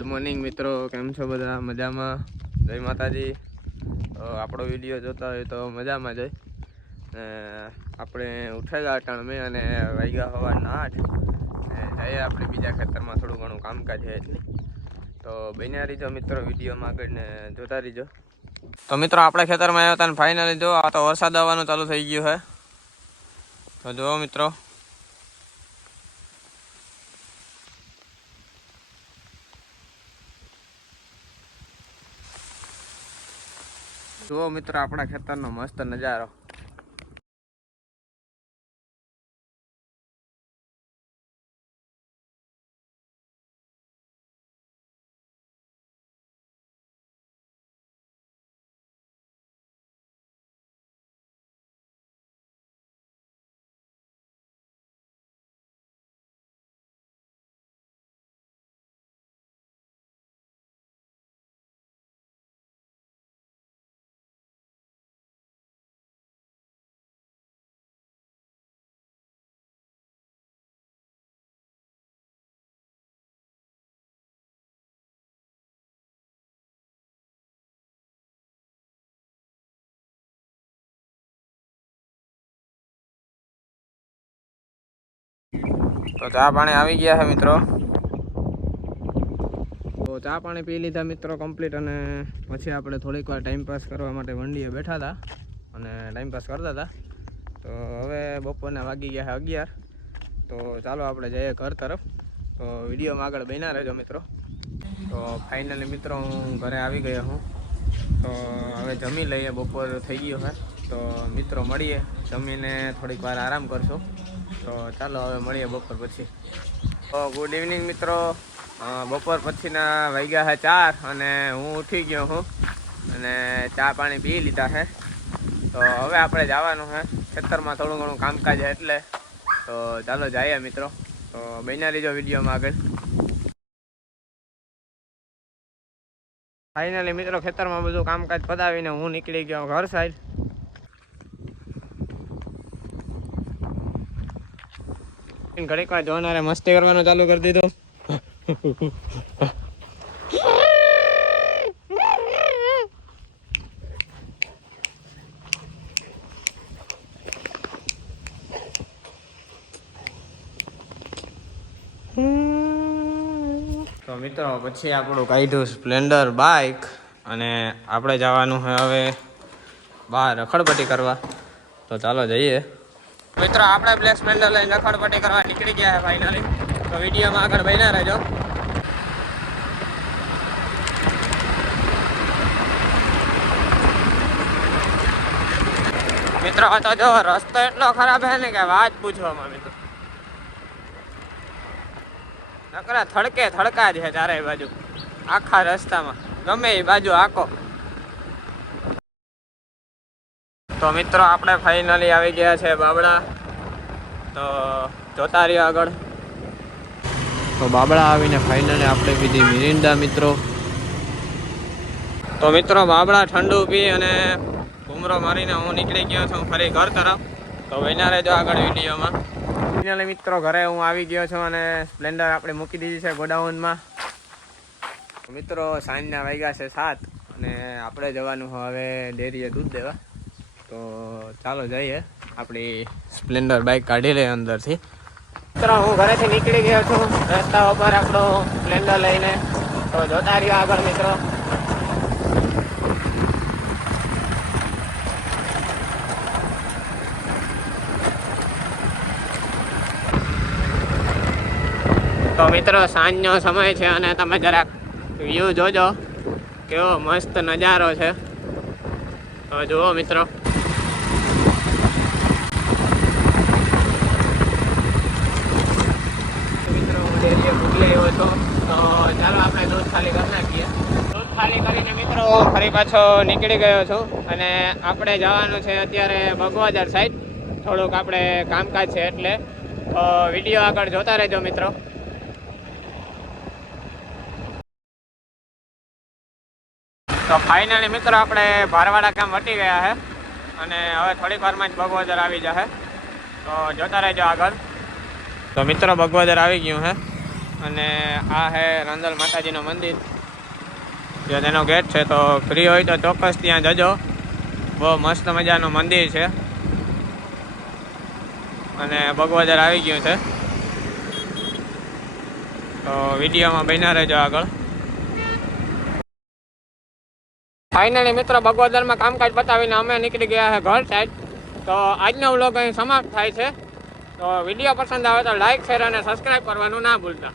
Good morning મિત્રો. કેમ છો બધા? મજામાં? જય માતાજી. આપણો વીડિયો જોતા હોય તો મજામાં જોઈ આપણે ઉઠેલા અટાણ મેં અને વાગ્યા હવાના આઠ. જઈએ આપણે બીજા ખેતરમાં થોડું ઘણું કામકાજ છે એટલે. તો બન્યા રહીજો મિત્રો વિડીયોમાં આગળ ને જોતા રહીજો. તો મિત્રો, આપણે ખેતરમાં આવ્યા હતા ફાઇનલી જો, આ તો વરસાદ આવવાનું ચાલુ થઈ ગયું છે. તો જુઓ મિત્રો જુઓ મિત્રો આપણા ખેતરનો મસ્ત નજારો. તો ચા પાણી આવી ગયા છે મિત્રો. તો ચા પાણી પી લીધા મિત્રો કમ્પ્લીટ અને પછી આપણે થોડીક વાર ટાઈમ પાસ કરવા માટે વંડીએ બેઠા હતા અને ટાઈમ પાસ કરતા હતા. તો હવે બપોરના વાગી ગયા છે અગિયાર. તો ચાલો આપણે જઈએ ઘર તરફ. તો વિડીયોમાં આગળ બન્યા રહેજો મિત્રો. તો ફાઇનલી મિત્રો હું ઘરે આવી ગયો હું. તો હવે જમી લઈએ, બપોર થઈ ગયો છે. તો મિત્રો મળીએ. જમીને થોડીક વાર આરામ કરશું. તો ચાલો હવે મળીએ બપોર પછી. તો ગુડ ઇવનિંગ મિત્રો. બપોર પછીના વાગ્યા છે ચાર અને હું ઉઠી ગયો હું અને ચા પાણી પી લીધા છે તો હવે આપણે જવાનું છે ખેતરમાં થોડું ઘણું કામકાજ એટલે. તો ચાલો જઈએ મિત્રો. તો બન્યા લીજો વિડીયોમાં આગળ. ફાઇનલી મિત્રો ખેતરમાં બધું કામકાજ પતાવીને હું નીકળી ગયો ઘર સાઈડ ઘડીક વાર જોનારે મસ્તી કરવાનું ચાલુ કરી દીધું. તો મિત્રો, પછી આપણું કાઢ્યું સ્પ્લેન્ડર બાઇક અને આપણે જવાનું હવે બહાર રખડપટ્ટી કરવા. તો ચાલો જઈએ. મિત્રો, આપણે બ્લેક સ્પ્લેન્ડર લઈને રખડપટ્ટી કરવા નીકળી ગયા છે ફાઇનલી તો વિડીયોમાં આગળ બન્યા રહેજો. મિત્રો તો જો, રસ્તો એટલો ખરાબ છે ને કે વાત પૂછવામાં, મિત્રો. નકરા થડકે થડકા જ છે ચારે બાજુ. આખા રસ્તામાં. ગમે એ બાજુ આખો તો મિત્રો આપણે ફાઇનલી આવી ગયા છે બાબડા તો જોતા રહ્યો આગળ. તો બાબડા આવીને ફાઇનલી આપણે પીધી મિરિંડા મિત્રો. તો મિત્રો બાબડા ઠંડુ પી અને ઘૂમરો મારીને હું નીકળી ગયો છું ફરી ઘર તરફ. તો વૈના રહેજો આગળ વિડીયોમાં. ફાઇનલી મિત્રો ઘરે હું આવી ગયો છું અને સ્પ્લેન્ડર આપણે મૂકી દીધી છે ગોડાઉનમાં. મિત્રો સાંજના વાગ્યા છે સાત અને આપણે જવાનું હવે ડેરીએ દૂધ દેવા. તો ચાલો જઈએ. આપણી સ્પ્લેન્ડર બાઇક કાઢી લઈએ અંદરથી. મિત્રો, હું ઘરેથી નીકળી ગયો છું. રસ્તા ઉપર આપણો સ્પ્લેન્ડર લઈને. તો જોતા રહ્યો આગળ, મિત્રો. તો મિત્રો, સાંજનો સમય છે અને તમે જરાક વ્યૂ જોજો. કેવો મસ્ત નજારો છે. તો જુઓ, મિત્રો હું ડેરીએ મોકલી આવ્યો છું, તો ચાલો આપણે દૂધ ખાલી કરી નાખીએ. દૂધ ખાલી કરીને મિત્રો ફરી પાછો નીકળી ગયો છું અને આપણે જવાનું છે અત્યારે ભગવાજાર સાઈડ થોડુંક આપણે કામકાજ છે એટલે, તો વીડિયો આગળ જોતા રહેજો મિત્રો. તો ફાઇનલી મિત્રો આપણે ભારવાડા ગામ વટી ગયા છે અને હવે થોડીક વારમાં જ ભગવદર આવી જશે. તો જોતા રહેજો આગળ. તો મિત્રો ભગવદર આવી ગયું છે અને આ હે રંદલ માતાજીનું મંદિર. જે તેનો ગેટ છે તો ફ્રી હોય તો ચોક્કસ ત્યાં જજો. બહુ મસ્ત મજાનું મંદિર છે. અને ભગવાદર આવી ગયું છે. તો વિડીયોમાં બન્યા રહેજો આગળ. ફાઇનલી મિત્રો ભગવદરમાં કામકાજ પતાવીને અમે નીકળી ગયા છે ઘર સાઈડ તો આજનો વ્લોગ અહીં સમાપ્ત થાય છે. તો વીડિયો પસંદ આવે તો લાઈક શેર અને સબસ્ક્રાઈબ કરવાનું ના ભૂલતા.